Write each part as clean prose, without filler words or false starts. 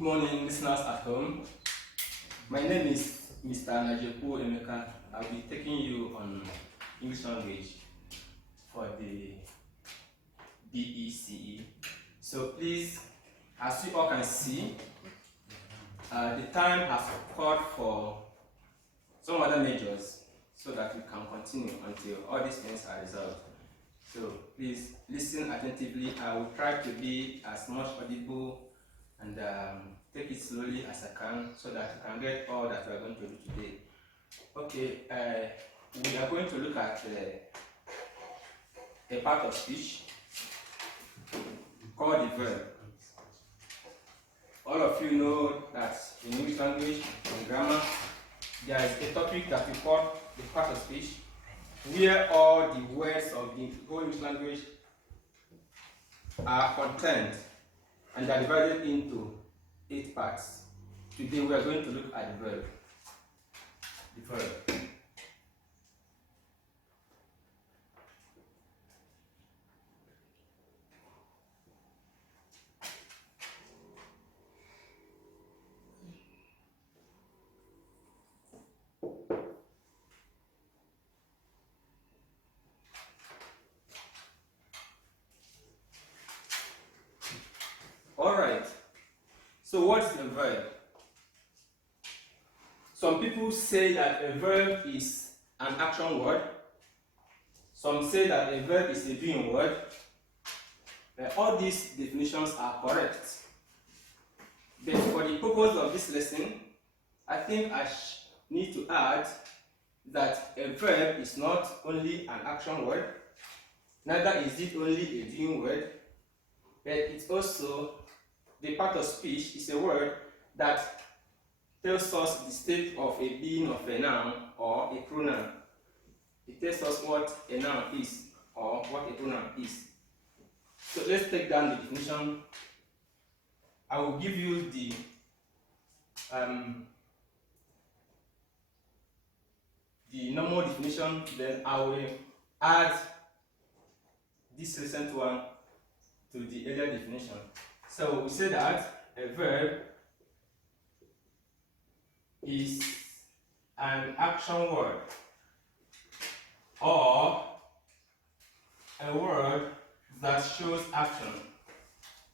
Good morning, listeners at home. My name is Mr. Najepo Emeka. I'll be taking you on English language for the BECE. So please, as you all can see, the time has called for some other measures so that we can continue until all these things are resolved. So please listen attentively. I will try to be as much audible and take it slowly as I can so that you can get all that we are going to do today. Okay, we are going to look at a part of speech called the verb. All of you know that in English language, in grammar, there is a topic that we call the part of speech, where all the words of the whole English language are contained and are divided into 8 parts. Today we are going to look at the verb. The verb. Alright, so what is a verb? Some people say that a verb is an action word. Some say that a verb is a doing word. All these definitions are correct. But for the purpose of this lesson, I think I need to add that a verb is not only an action word, neither is it only a doing word, but it's also the part of speech is a word that tells us the state of a being of a noun or a pronoun. It tells us what a noun is or what a pronoun is. So let's take down the definition. I will give you the normal definition, then I will add this recent one to the earlier definition. So we say that a verb is an action word or a word that shows action.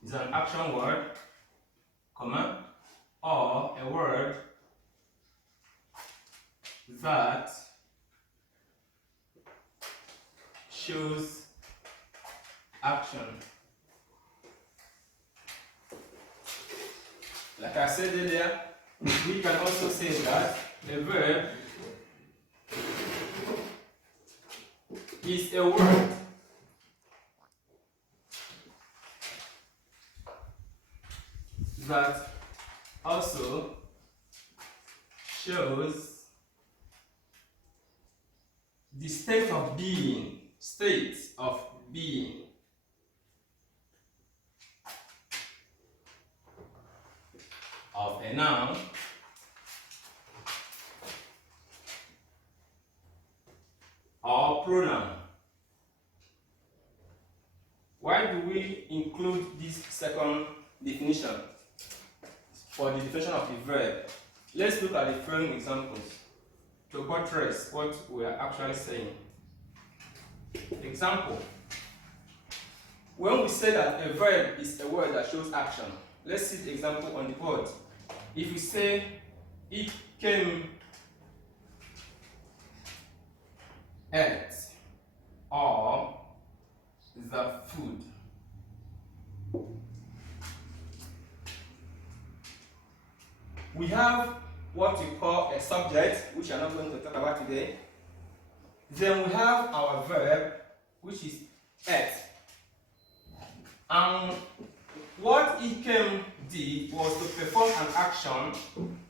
It's an action word, comma, or a word that shows action. Like I said earlier, we can also say that a verb is a word that also shows the state of being, of a noun or pronoun. Why do we include this second definition for the definition of the verb? Let's look at the following examples to buttress what we are actually saying. Example: when we say that a verb is a word that shows action, let's see the example on the board. If we say, it came ate, or the food. We have what we call a subject, which I'm not going to talk about today. Then we have our verb, which is ate. What Ikem did was to perform an action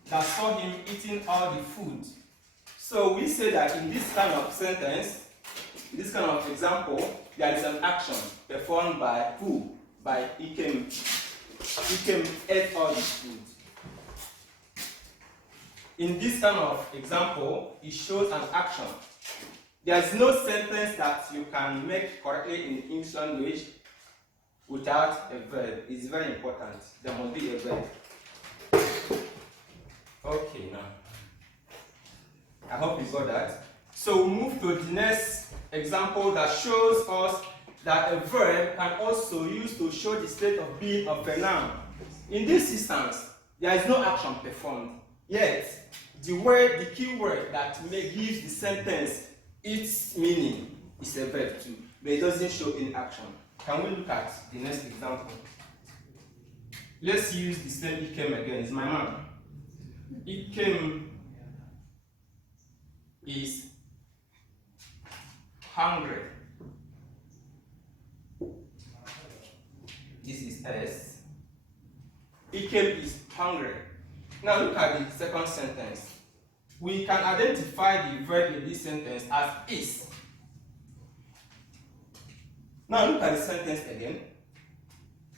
that saw him eating all the food. So we say that in this kind of sentence, in this kind of example, there is an action performed by who? By Ikem. Ikem ate all the food. In this kind of example, it shows an action. There is no sentence that you can make correctly in English language without a verb. It's very important. There must be a verb. Okay, now I hope you got that. So we move to the next example that shows us that a verb can also use to show the state of being of a noun. In this instance, there is no action performed, yet the key word that gives the sentence its meaning is a verb too, but it doesn't show any action. Can we look at the next example? Let's use the same Ikem again. It's my man. Ikem is hungry. This is S. Ikem is hungry. Now look at the second sentence. We can identify the verb in this sentence as is. Now look at the sentence again.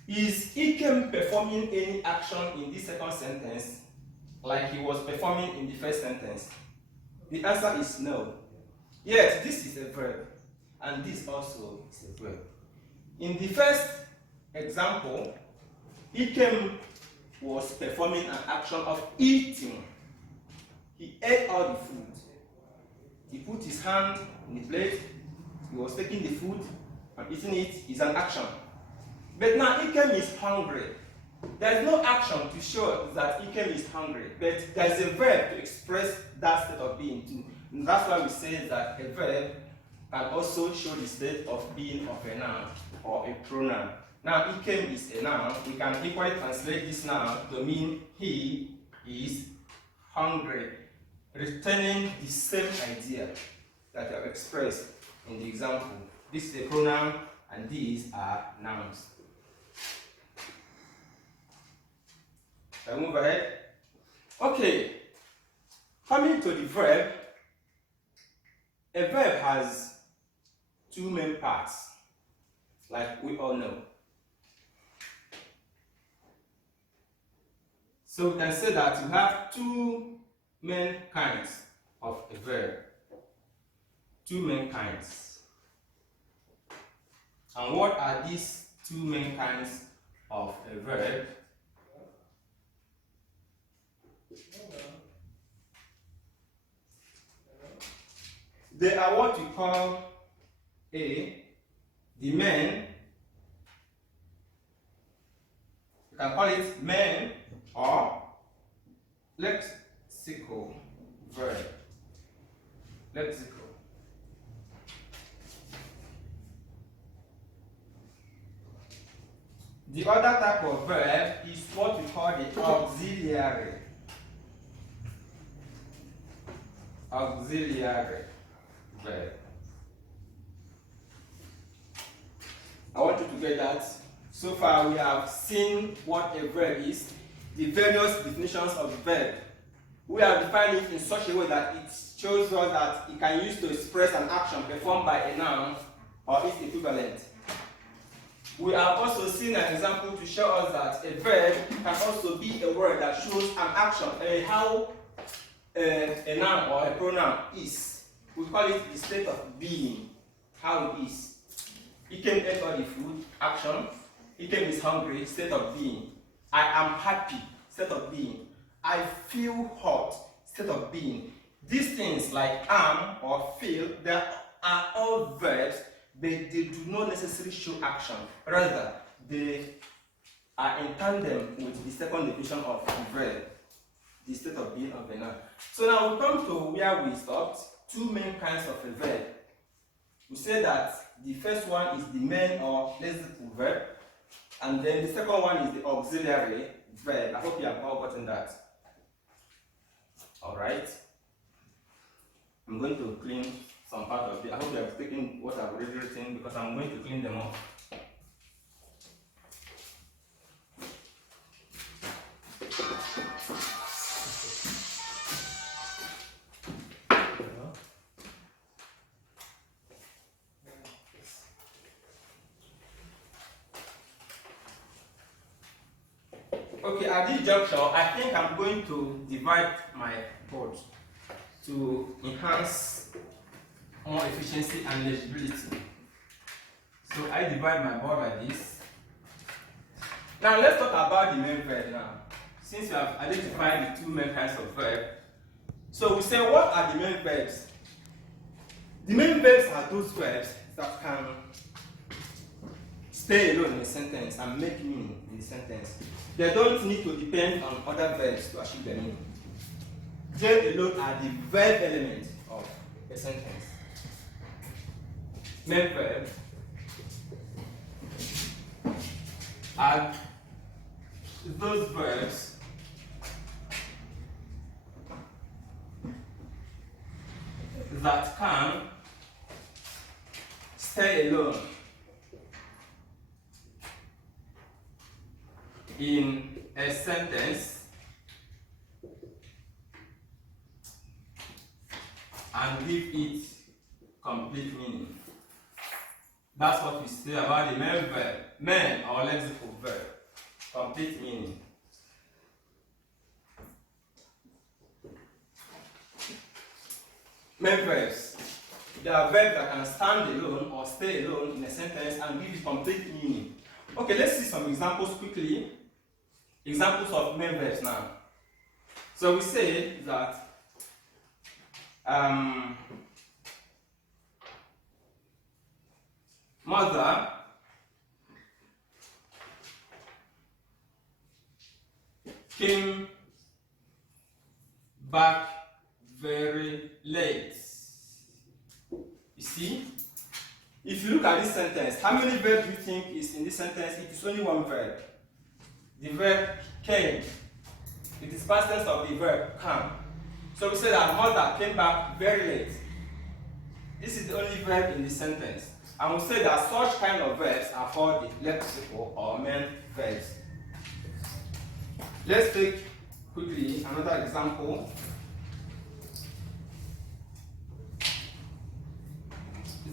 Is Ikem performing any action in this second sentence like he was performing in the first sentence? The answer is no. Yet this is a verb, and this also is a verb. In the first example, Ikem was performing an action of eating. He ate all the food. He put his hand in the plate. He was taking the food and eating it is an action. But now Ikem is hungry. There is no action to show that Ikem is hungry, but there is a verb to express that state of being too. And that's why we say that a verb can also show the state of being of a noun or a pronoun. Now Ikem is a noun. We can equally translate this noun to mean he is hungry, returning the same idea that I expressed in the example. This is a pronoun and these are nouns. Shall I move ahead? Okay, coming to the verb, a verb has two main parts, like we all know. So we can say that you have two main kinds of a verb. Two main kinds. And what are these two main kinds of a verb? They are what we call the main. You can call it main or lexical verb. Lexical. The other type of verb is what we call the auxiliary. Auxiliary verb. I want you to get that. So far we have seen what a verb is, the various definitions of the verb. We have defined it in such a way that it shows us that it can use to express an action performed by a noun or its equivalent. We have also seen an example to show us that a verb can also be a word that shows an action, how a noun or a pronoun is. We call it the state of being, how it is. Ikem ate all the food, action. Ikem is hungry, state of being. I am happy, state of being. I feel hot, state of being. These things like am or feel, they are all verbs, but they do not necessarily show action. Rather, they are in tandem with the second definition of the verb, the state of being of a noun. So now we come to where we stopped, two main kinds of a verb. We say that the first one is the main or lexical verb, and then the second one is the auxiliary verb. I hope you have all gotten that. Alright. I'm going to clean some part of it. I hope you have taken what I've already written because I'm going to clean them up. Okay, at this juncture, I think I'm going to divide my board to enhance more efficiency and legibility. So I divide my board like this. Now let's talk about the main verb now. since we have identified the two main kinds of verb, so we say what are the main verbs? The main verbs are those verbs that can stay alone in a sentence and make meaning in the sentence. They don't need to depend on other verbs to achieve their meaning. They alone are the verb elements of a sentence. Main verb are those verbs that can stay alone in a sentence and give it complete meaning. That's what we say about the main verb, main or lexical verb, complete meaning. Main verbs. They are verbs that can stand alone or stay alone in a sentence and give it complete meaning. Okay, let's see some examples quickly. Examples of main verbs now. So we say that mother came back very late. You see? If you look at this sentence, how many verbs do you think is in this sentence? It is only one verb. The verb came. It is past tense of the verb come. So we say that mother came back very late. This is the only verb in the sentence. And we say that such kind of verbs are called the lexical or main verbs. Let's take quickly another example.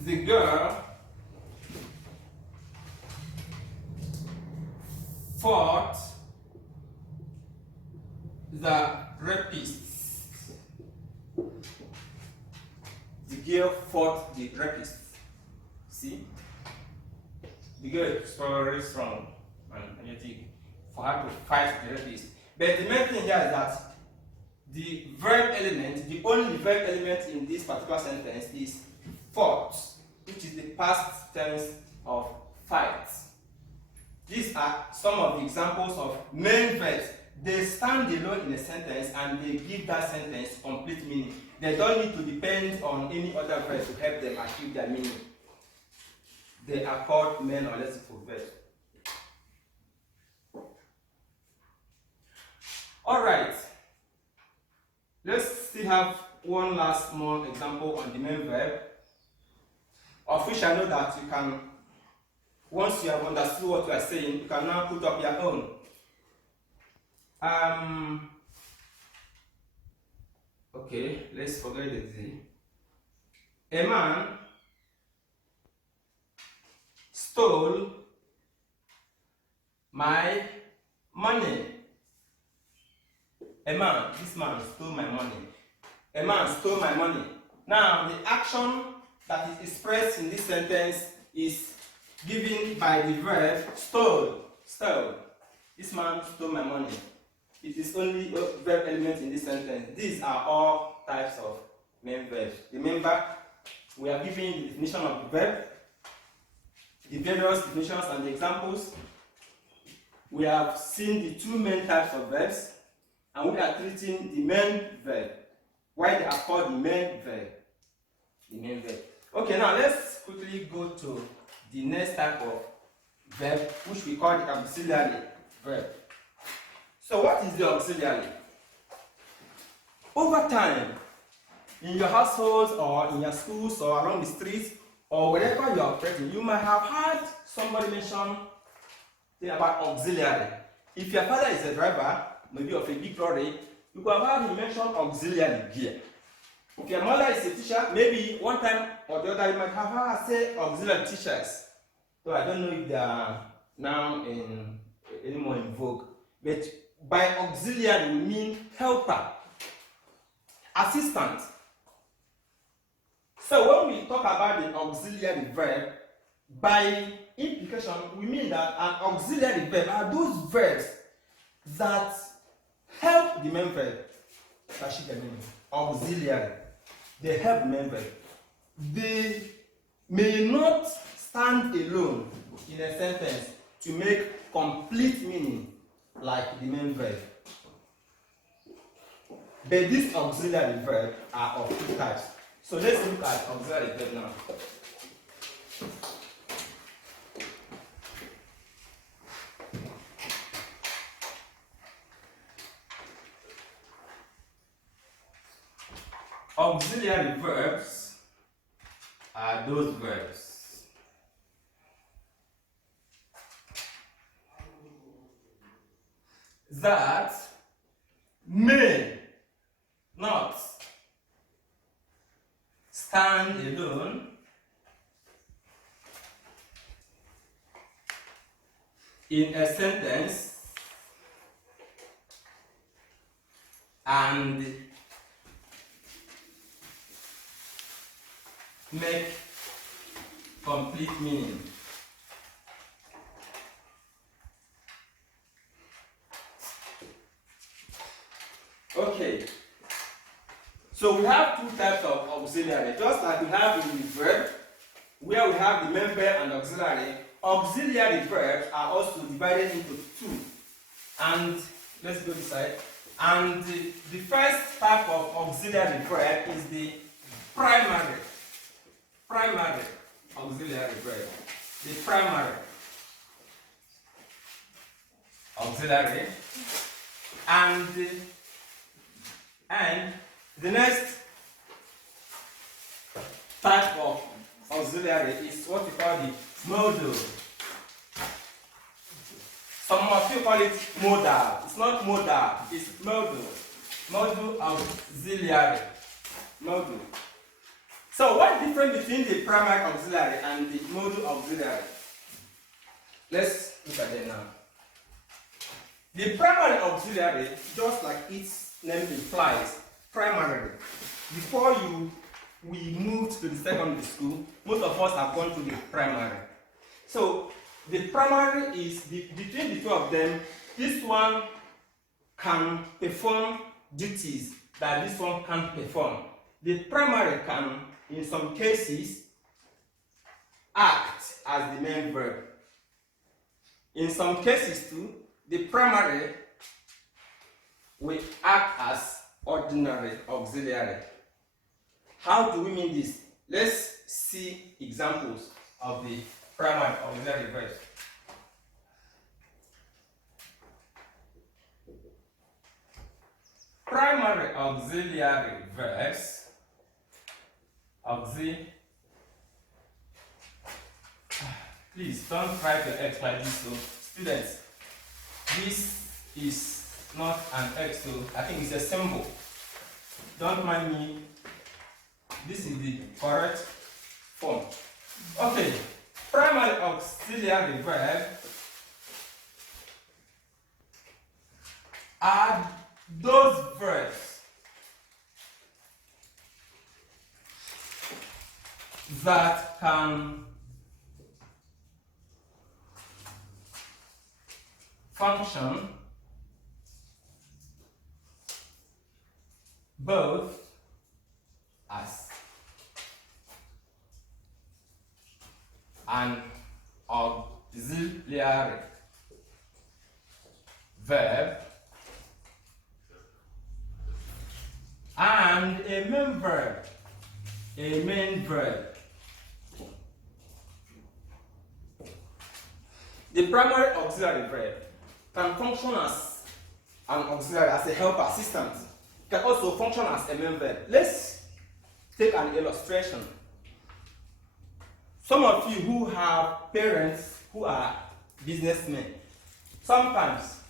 The girl fought the rapist. The girl fought the rapist. See? The girl is very strong and energetic for her to fight the rapist. But the main thing here is that the verb element, the only verb element in this particular sentence is fought, which is the past tense of fight. These are some of the examples of main verbs. They stand alone in a sentence and they give that sentence complete meaning. They don't need to depend on any other verb to help them achieve their meaning. They are called main or lexical verbs. Alright, let's still have one last small example on the main verb, of which I know that you can, once you have understood what we are saying, you can now put up your own. Okay, let's forget the Z. A man stole my money. This man stole my money. A man stole my money. Now, the action that is expressed in this sentence is given by the verb stole. Stole. This man stole my money. It is only a verb element in this sentence. These are all types of main verbs. Remember, we are giving the definition of the verb, the various definitions and the examples. We have seen the two main types of verbs, and we are treating the main verb. Why they are called the main verb? The main verb. Okay, now let's quickly go to the next type of verb, which we call the auxiliary verb. So what is the auxiliary? Over time, in your households or in your schools or along the streets or wherever you are operating, you might have heard somebody mention about auxiliary. If your father is a driver, maybe of a big lorry, you could have heard him mention auxiliary gear. If your mother is a teacher, maybe one time or the other you might have heard her say auxiliary teachers. So I don't know if they are now anymore in vogue. But by auxiliary we mean helper, assistant. So when we talk about the auxiliary verb, by implication we mean that an auxiliary verb are those verbs that help the main verb. Auxiliary. They help the main verb. They may not stand alone in a sentence to make complete meaning like the main verb. But these auxiliary verbs are of two types. So let's look at auxiliary verb now. Auxiliary verbs are those verbs that may not stand alone in a sentence and make complete meaning. Okay, so we have two types of auxiliary, just like we have in the verb, where we have the main verb and auxiliary. Auxiliary verbs are also divided into two. And let's go this side. And the first type of auxiliary verb is the primary auxiliary verb. The primary auxiliary. And the next type of auxiliary is what we call the modal. Some of you call it modal. It's not modal, it's modal. Modal auxiliary. Modal. So what's the difference between the primary auxiliary and the modal auxiliary? Let's look at it now. The primary auxiliary, just like its name implies, primary. Before we moved to the secondary school, most of us have gone to the primary. So the primary is between the two of them. This one can perform duties that this one can't perform. The primary can, in some cases, act as the main verb. In some cases too, the primary will act as ordinary auxiliary. How do we mean this? Let's see examples of the primary auxiliary verbs. Primary auxiliary verbs. Please don't try to X like this. So, students, this is not an X, so I think it's a symbol. Don't mind me. This is the correct form. Okay, primary auxiliary verb are those verbs that can function both as an auxiliary verb and a main verb. A main verb. The primary auxiliary verb can function as an auxiliary, as a helper, assistant. It can also function as a main verb. Let's take an illustration. Some of you who have parents who are businessmen, sometimes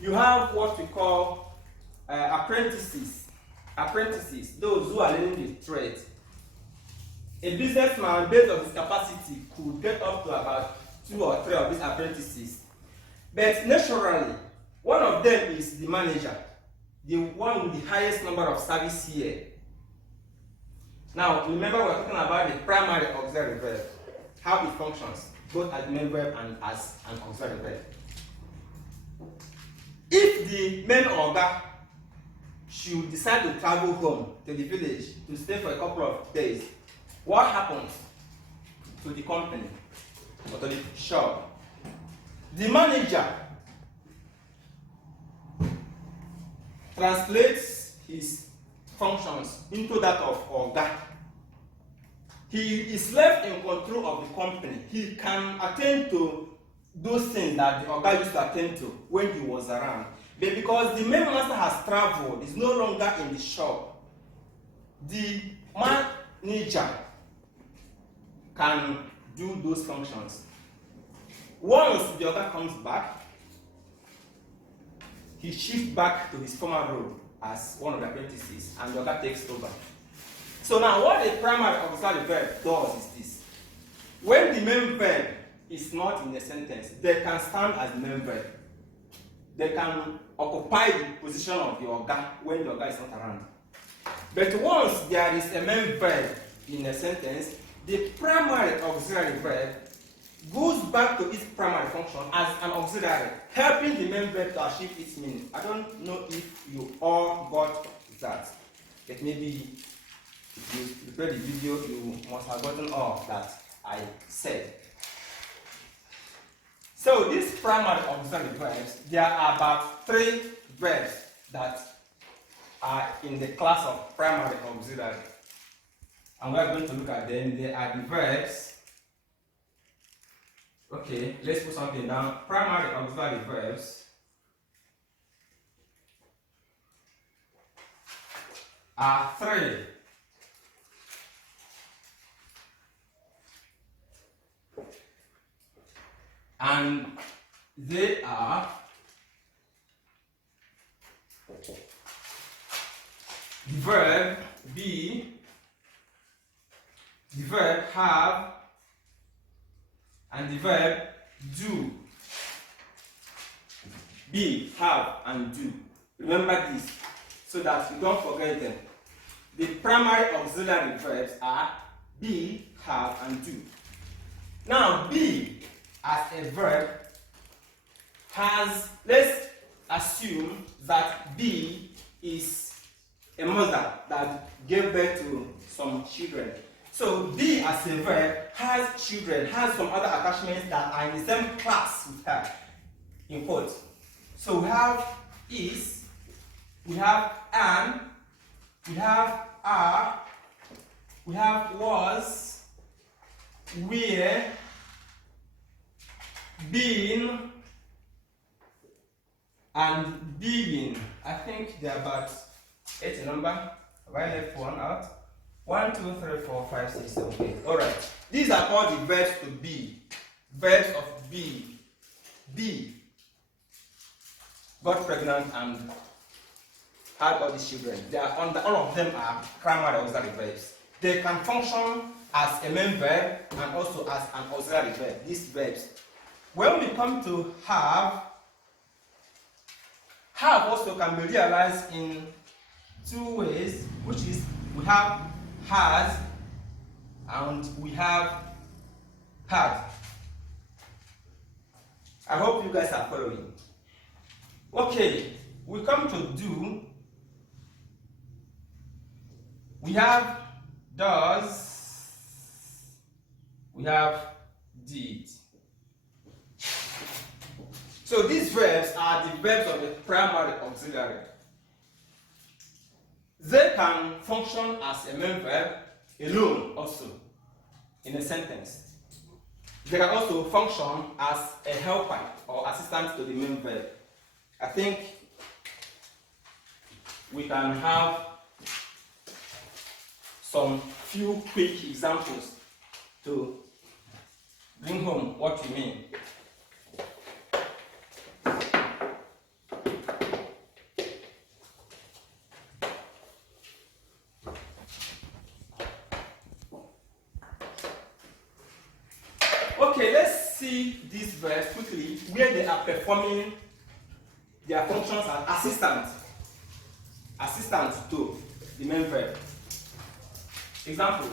you have what we call apprentices, those who are learning the trade. A businessman, based on his capacity, could get up to about 2 or 3 of these apprentices. But naturally, one of them is the manager, the one with the highest number of service here. Now, remember we're talking about the primary auxiliary verb, how it functions, both as main verb and as an auxiliary verb. If if the main oga should decide to travel home to the village to stay for a couple of days, what happens to the company or to the shop? The manager translates his functions into that of oga. He is left in control of the company. He can attend to those things that the oga used to attend to when he was around. But because the main master has traveled, is no longer in the shop, the manager can do those functions. Once the oga comes back, he shifts back to his former role as one of the apprentices, and the oga takes over. So now what the primary auxiliary verb does is this. When the main verb is not in a sentence, they can stand as the main verb. They can occupy the position of the oga when the oga is not around. But once there is a main verb in a sentence, the primary auxiliary verb goes back to its primary function as an auxiliary, helping the main verb to achieve its meaning. I don't know if you all got that, but maybe if you prepare the video, you must have gotten all that I said. So these primary auxiliary verbs, there are about 3 verbs that are in the class of primary auxiliary. And we are going to look at them. They are the verbs. Okay, let's put something down. Primary auxiliary verbs are 3. And they are the verb be, the verb have, and the verb do. Be, have, and do. Remember this so that you don't forget them. The primary auxiliary verbs are be, have, and do. Now, be as a verb has, let's assume that be is a mother that gave birth to some children. So be as a verb has children, has some other attachments that are in the same class with her, in quotes. So we have is, we have am, we have are, we have was, were, been, and being. I think they are about 8 in number. Have I left one out? 1, 2, 3, 4, 5, 6, 7, 8. Alright. These are all the verbs to be. Verbs of be. Be. Got pregnant and had all these children. They are under, all of them are primary auxiliary verbs. They can function as a main verb and also as an auxiliary verb. These verbs. When we come to have also can be realized in 2 ways, which is we have has and we have had. I hope you guys are following. Okay, we come to do. We have does, we have did. So these verbs are the verbs of the primary auxiliary. They can function as a main verb alone also in a sentence. They can also function as a helper or assistant to the main verb. I think we can have some few quick examples to bring home what we mean. Okay, let's see these verbs quickly where they are performing their functions as assistants to the main verb. Examples.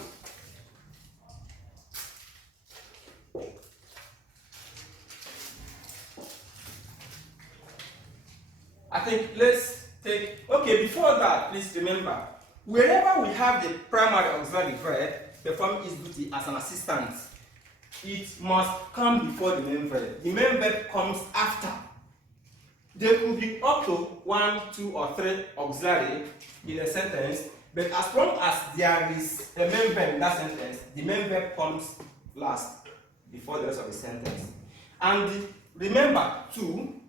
I think let's take, okay, before that, please remember, wherever we have the primary auxiliary verb performing its duty as an assistant, it must come before the main verb. The main verb comes after. There could be up to 1, 2, or 3 auxiliary in a sentence, but as long as there is a main verb in that sentence, the main verb comes last before the rest of the sentence. And remember too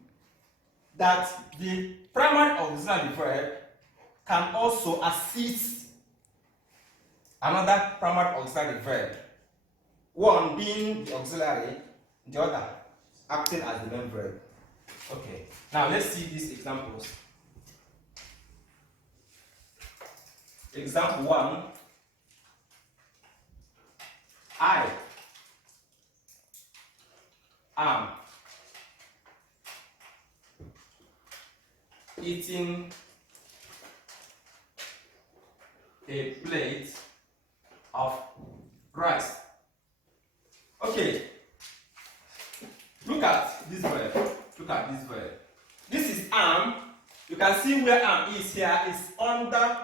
that the primary auxiliary verb can also assist another primary auxiliary verb, one being the auxiliary, the other acting as the main verb. Okay, now let's see these examples. Example 1, I am eating a plate of rice. Okay, look at this verb. Look at this verb. This is am. You can see where am is here is under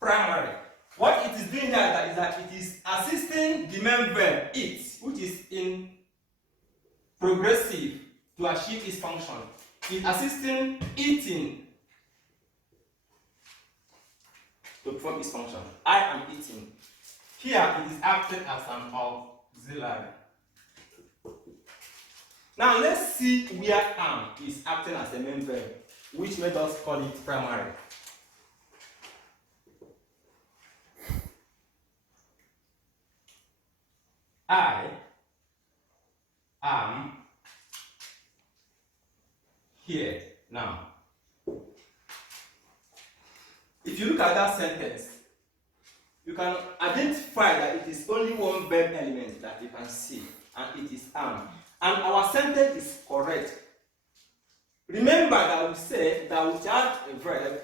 primary. What it is doing here is that it is assisting the main verb eat, which is in progressive, to achieve its function. It's assisting eating to perform its function. I am eating. Here it is acting as an auxiliary. Now let's see where am is acting as a main verb, which made us call it primary. I am here now. If you look at that sentence, you can identify that it is only one verb element that you can see, and it is am. And our sentence is correct. Remember that we said that without a verb,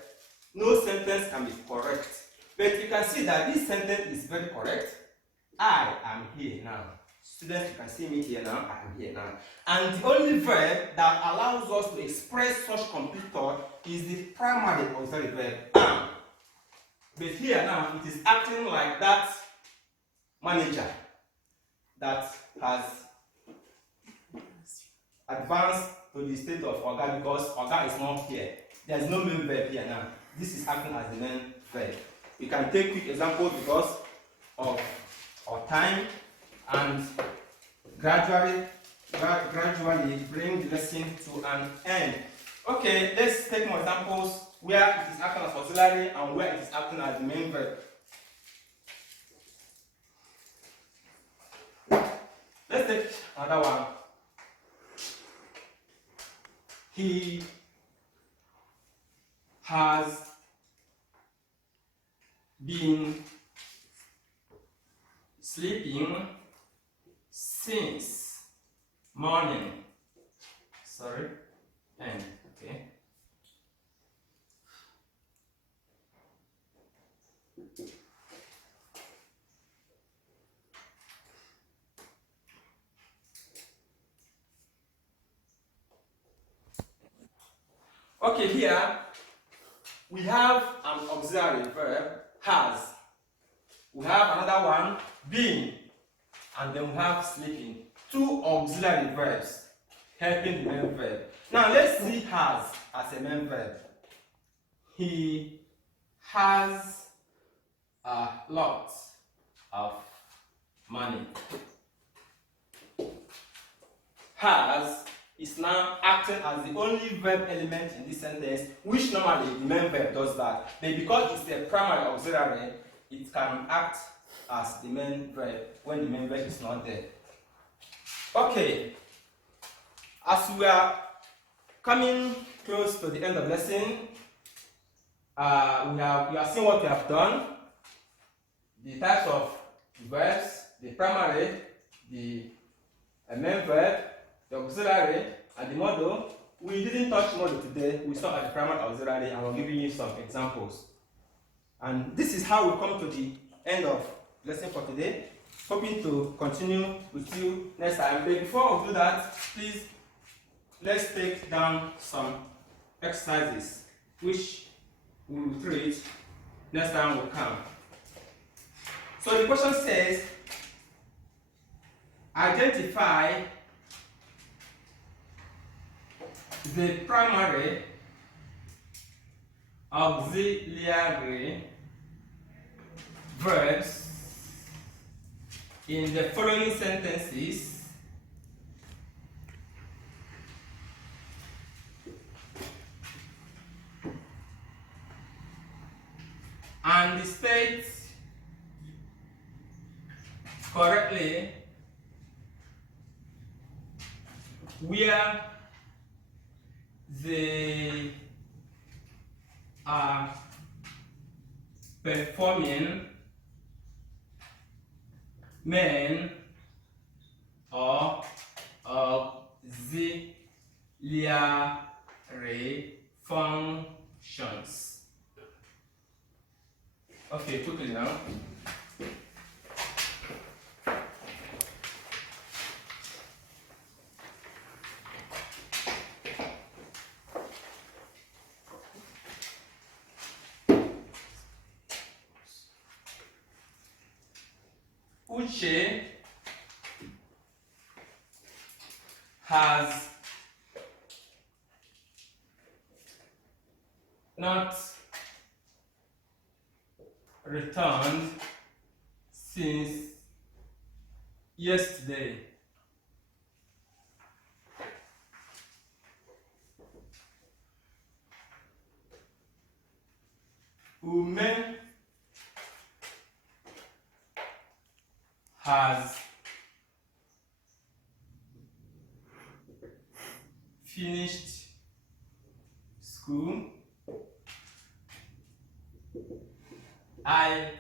no sentence can be correct. But you can see that this sentence is very correct. I am here now. Students, you can see me here now. I am here now. And the only verb that allows us to express such complete thought is the primary auxiliary verb am. But here now, it is acting like that manager that has advanced to the state of Oga because Oga is not here. There is no main verb here now. This is acting as the main verb. We can take quick examples because of our time and gradually bring the lesson to an end. Okay, let's take more examples where it is acting as auxiliary and where it is acting as the main verb. Let's take another one. He has been sleeping since morning. Sorry, and okay. Okay, here we have an auxiliary verb, has. We have another one, being, and then we have sleeping. Two auxiliary verbs helping the main verb. Now let's see has as a main verb. He has a lot of money. Has is now acting as the only verb element in this sentence, which normally the main verb does that. But because it's a primary auxiliary, it can act as the main verb when the main verb is not there. Okay, as we are coming close to the end of the lesson, we have seen what we have done, the types of verbs, the primary, the main verb, the auxiliary, and the modal. We didn't touch modal today. We saw at the primary auxiliary, and we're giving you some examples. And this is how we come to the end of lesson for today. Hoping to continue with you next time. But before we do that, please let's take down some exercises which we will treat next time we come. So the question says, identify the primary, auxiliary verbs in the following sentences and state correctly where they are performing main or auxiliary functions. Okay, quickly now. Uche has not returned since yesterday. Ume has finished school. I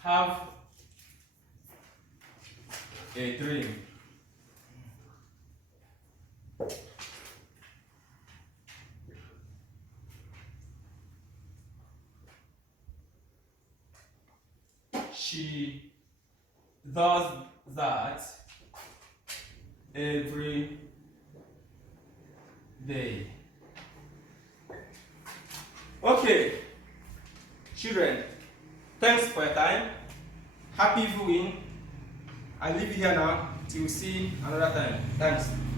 have a dream. She does that every day. Okay, children, thanks for your time. Happy viewing. I leave you here now till see another time. Thanks.